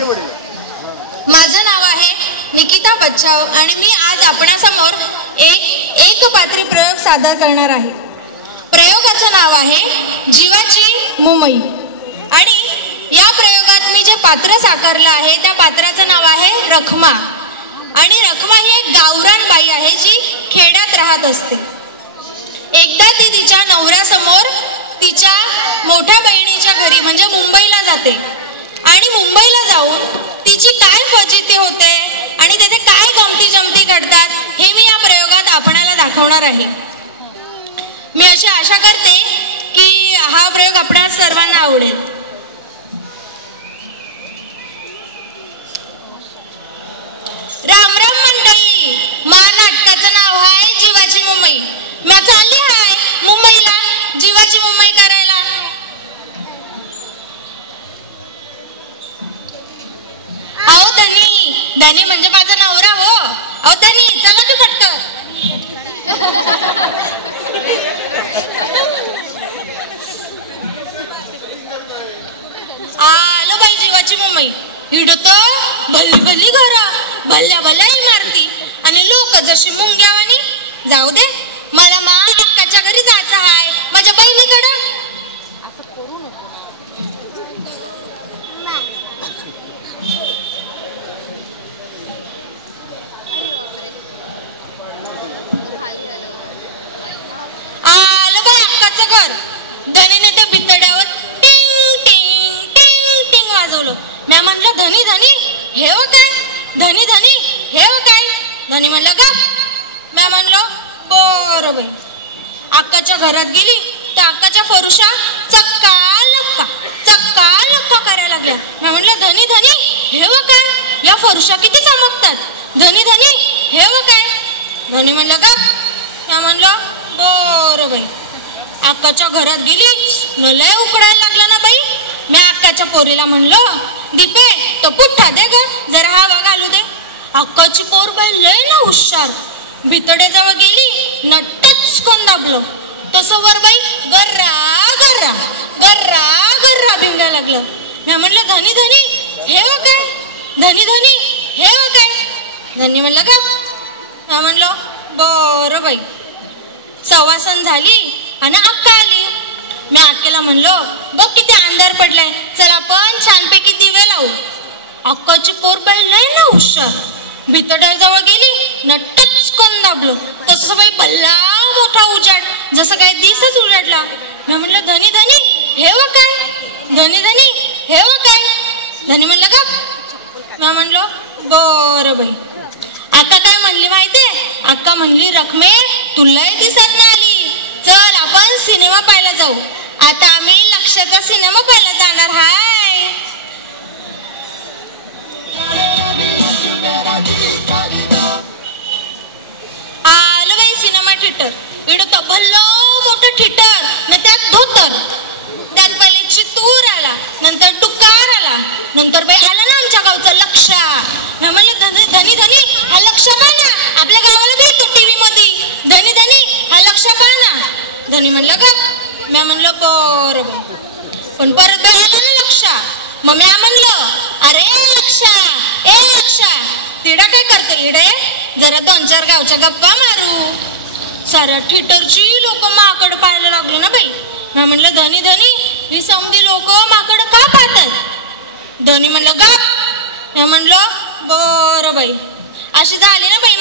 नमस्कार. माझं नाव आहे निकिता बच्चाव आणि मी आज आपणासमोर एक पात्री प्रयोग सादर करणार आहे. प्रयोगाचं नाव आहे जीवाची मुंबई. आणि या प्रयोगात मी जे पात्र साकारलं आहे त्या पात्राचं नाव आहे रखमा. आणि रखमा ही एक गावरान बाई आहे जी खेड्यात राहत असते. एकदा ती तिच्या नवऱ्यासमोर तिच्या मोठ्या बहिणीच्या घरी म्हणजे मुंबईला जाते. आणि मुंबईला जाऊन तिची काय फजिती होते आणि तिथे काय गमती जमती घडतात हे मी या प्रयोगात आपणाला दाखवणार आहे. मी अशी आशा करते की हा प्रयोग आपणा सर्वांना आवडेल. राम राम मंडळी. नाटकाचं नाव आहे जीवाची मुंबई. मी चालली आहे मुंबईला जीवाची मुंबई करायला. अहो धनी म्हणजे माझा नवरा हो. अहो धनी चला की पटकन. आलो बाई जीवाची मुंबई. इडत भल्ली भल्ली घर, भल्ल्या भल्ल्या इमारती आणि लोक जशी मुंग्यावानी. जाऊ दे मला अक्काच्या घरी जायचं आहे माझ्या बहिणीकडं. असं करू नको. आलं बाई अक्काचं घर. धनीने त्या बितड्यावर टिंग टिंग टिंग टिंग वाजवलं. मी म्हणलं धनी हे हो काय. धनी हे हो काय. धनी म्हणलं का. मी म्हणलं बरं बाई. अक्काच्या घरात गेली तर अक्काच्या फरुषा चक्का लक्का करायला लागल्या. मी म्हणलं धनी हे हो काय. या फरुषा किती चमकतात. धनी हे हो काय. धनी म्हणलं का. मी म्हणलं बरं बाई. अक्काच्या घरात गेली न लय उकडायला लागला ना बाई. मी अक्काच्या पोरीला म्हणलं दीपे तो पुठ्ठा दे ग जरा हवा घालू दे. अक्काची पोर बाई लय ना हुशार. भितड्याजवळ गेली न टचकन दाबलं. तसं वर बाई गर्रा गर्रा गर्रा गर्रा भिंगायला लागलं. मी म्हणलं धनी हे हो काय. धनी हे हो काय. धनी म्हणलं का. मी म्हणलं बरं बाई. सवासन झाली आणि अक्का आली. मी अक्केला म्हणलो बघ किती अंधार पडलाय चल आपण छानपैकी दिवे लावू. अक्काची पोर बाई लय ना हुशार. भितड्याजवळ गेली न टचकन दाबलं. तसं बाई भल्ला मोठा उजाड जसं काय दिसच उजाडला. मी म्हणलं धनी हे हो काय. धनी हे हो काय. धनी म्हणलं का. मी म्हणलो बरं बाई. अक्का काय म्हणली माहितीये. अक्का म्हणली रखमे तुलाही दिसत नाही आली. चल आपण सिनेमा पाहायला जाऊ. आता आम्ही लक्षाचा सिनेमा पाहायला जाणार हाय. आलं बाई सिनेमा थिएटर. इकडं भल्ल मोठं थिएटर न त्यात धोतर. त्यात पहिले चितूर आला नंतर टुकार आला नंतर बाई आला ना आमच्या गावचा लक्षा. मी म्हणलं धनी हा लक्ष पाहा आपल्या गावाला भेटतो टीव्ही मध्ये. धनी हा लक्ष पाहा. धनी म्हणलं का. मी म्हणलं बरं. पण परत बाई आला ना लक्षा. मग मी म्हणलं अरे लक्षा तिडा काय करते इडे जरा 2-4 गावच्या गप्पा मारू. साऱ्या थिएटरची लोक माकड पाहायला लागली ना बाई. मी म्हणलं धनी ही समधी लोक माकड का पाहतात. धनी म्हणलं का. मी म्हणलं बरं बाई. अशी झाली ना बाई